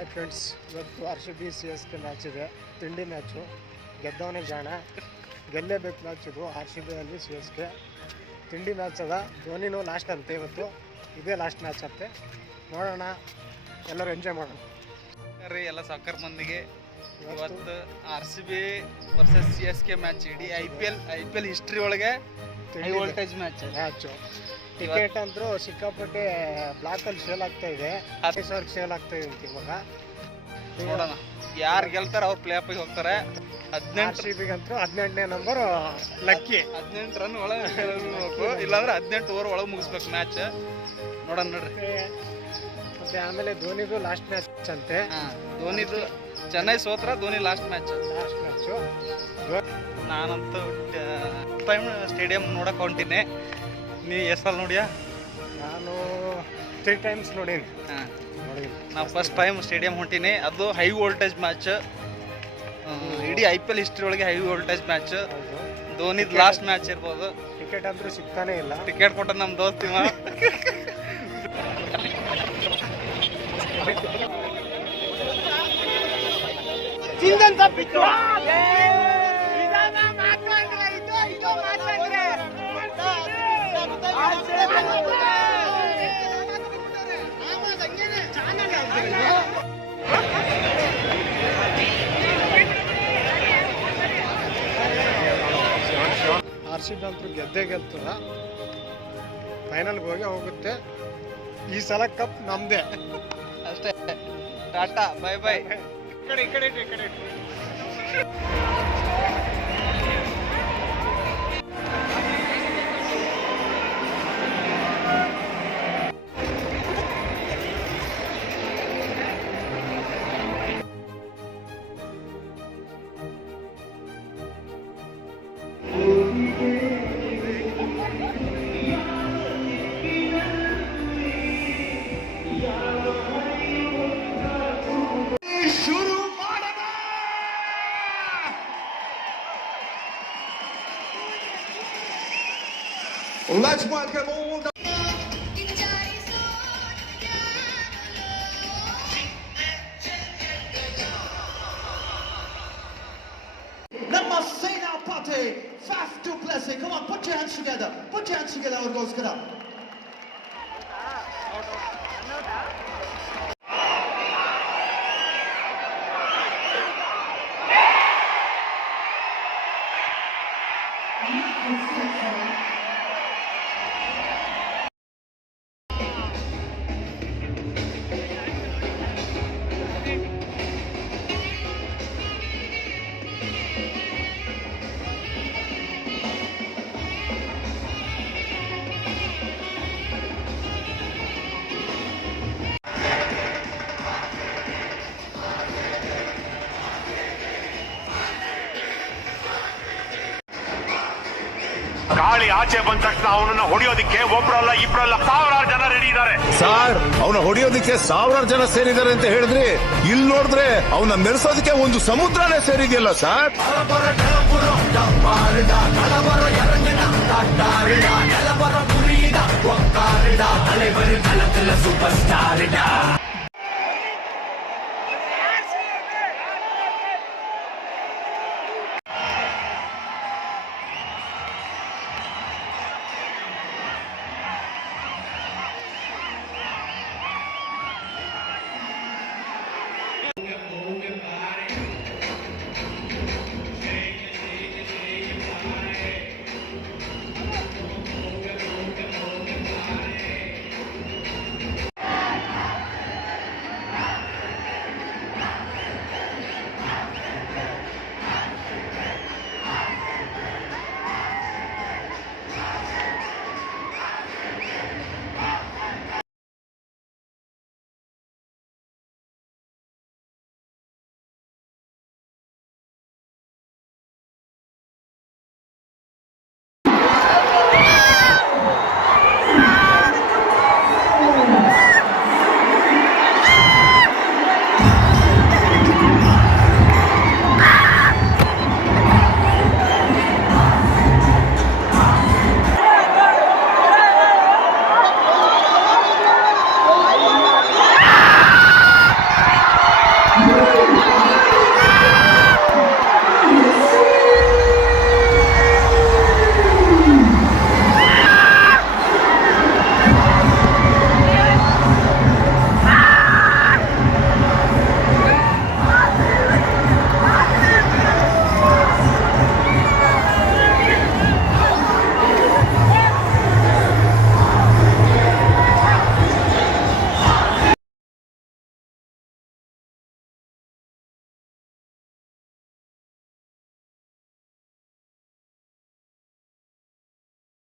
Hi friends, ಇವತ್ತು RCB CSK match ಇದೆ. ತಿಂಡಿ ಮ್ಯಾಚು. ಗೆದ್ದವನೇ ಜಾಣ. ಗೆಲ್ಲೇಬೇಕು ಮ್ಯಾಚ್ ಇದು. RCB ಅಲ್ಲಿ CSK ತಿಂಡಿ ಮ್ಯಾಚ್ ಅದ. ಧೋನಿನೂ ಲಾಸ್ಟ್ ಅಂತೆ ಇವತ್ತು. ಇದೇ ಲಾಸ್ಟ್ ಮ್ಯಾಚ್ ಅಂತೆ. ನೋಡೋಣ, ಎಲ್ಲರೂ ಎಂಜಾಯ್ ಮಾಡೋಣ ರೀ. ಎಲ್ಲ ಸಾಕರ್ ಮಂದಿಗೆ ಇವತ್ತು RCB ವರ್ಸಸ್ CSK ಮ್ಯಾಚ್. ಇಡೀ ಐ ಪಿ ಎಲ್ ಹಿಸ್ಟ್ರಿ ಒಳಗೆ ಹೈ ವೋಲ್ಟೇಜ್ ಮ್ಯಾಚು. ಟಿಕೆಟ್ ಅಂದ್ರೂ ಸಿಕ್ಕಾಪಟ್ಟೆ ಬ್ಲಾಕಲ್ಲಿ ಸೇಲ್ ಆಗ್ತಾ ಇದೆ. 10,000 ಸೇಲ್ ಆಗ್ತಾ ಇದೆ ಅಂತ ಇವಾಗ. ನೋಡೋಣ ಯಾರು ಗೆಲ್ತಾರೆ ಅವ್ರು ಪ್ಲೇ ಆಫಿಗೆ ಹೋಗ್ತಾರೆ. 18 RCB ಅಂತೂ 18ನೇ ನಂಬರ್ ಲಕ್ಕಿ. 18 ರನ್ ಒಳಗೆ ಹೋಗ್ಬೇಕು, ಇಲ್ಲಾಂದ್ರೆ 18 ಓವರ್ ಒಳಗೆ ಮುಗಿಸ್ಬೇಕು ಮ್ಯಾಚ್. ನೋಡೋಣ ನೋಡ್ರಿ. ಮತ್ತೆ ಆಮೇಲೆ ಧೋನಿದು ಲಾಸ್ಟ್ ಮ್ಯಾಚ್ ಅಂತೆ. ಧೋನಿದು ಚೆನ್ನೈ ಸೋತ್ರ ಧೋನಿ ಲಾಸ್ಟ್ ಮ್ಯಾಚು. ನಾನಂತೂ ಟೈಮ್ ಸ್ಟೇಡಿಯಂ ನೋಡಕ್ಕೆ ಹೊಂಟೀನಿ. ನೀ ಎಷ್ಟು ಸಲ ನೋಡಿಯಾ? ನಾನು 3 times ನೋಡೀನಿ. ನಾ ಫಸ್ಟ್ ಟೈಮ್ ಸ್ಟೇಡಿಯಂ ಹೊಂಟೀನಿ. ಅದು ಹೈ ವೋಲ್ಟೇಜ್ ಮ್ಯಾಚ್. ಇಡೀ IPL ಹಿಸ್ಟ್ರಿ ಒಳಗೆ ಹೈ ವೋಲ್ಟೇಜ್ ಮ್ಯಾಚ್. ಧೋನಿದ್ ಲಾಸ್ಟ್ ಮ್ಯಾಚ್ ಇರ್ಬೋದು. ಟಿಕೆಟ್ ಅಂತೂ ಸಿಗ್ತಾನೆ ಇಲ್ಲ. ಟಿಕೆಟ್ ಕೊಟ್ಟ ನಮ್ಮ ದೋಸ್ತಿವ. RCB ಅಂತೂ ಗೆದ್ದೇ ಗೆಲ್ತದ. ಫೈನಲ್ಗೆ ಹೋಗುತ್ತೆ. ಈ ಸಲ ಕಪ್ ನಮ್ದೇ ಅಷ್ಟೇ. Tata bye bye. ಈ ಕಡೆ Let's welcome all the Namma Sena Pate, Faf du Plessing. Come on, put your hands together. Put your hands together, our goes get up. ಗಾಳಿ ಆಚೆ ಬಂದ ತಕ್ಷಣ ಅವನನ್ನ ಹೊಡೆಯೋದಿಕ್ಕೆ ಒಬ್ರಲ್ಲ ಇಬ್ರಲ್ಲ 1000 ಜನ ರೆಡಿ ಇದ್ದಾರೆ. ಸಾರ್, ಅವನ ಹೊಡೆಯೋದಿಕ್ಕೆ 1000 ಜನ ಸೇರಿದ್ದಾರೆ ಅಂತ ಹೇಳಿದ್ರಿ, ಇಲ್ಲಿ ನೋಡಿದ್ರೆ ಅವನ ಮೆರೆಸೋದಕ್ಕೆ ಒಂದು ಸಮುದ್ರನೇ ಸೇರಿದೆಯಲ್ಲ ಸಾರ್.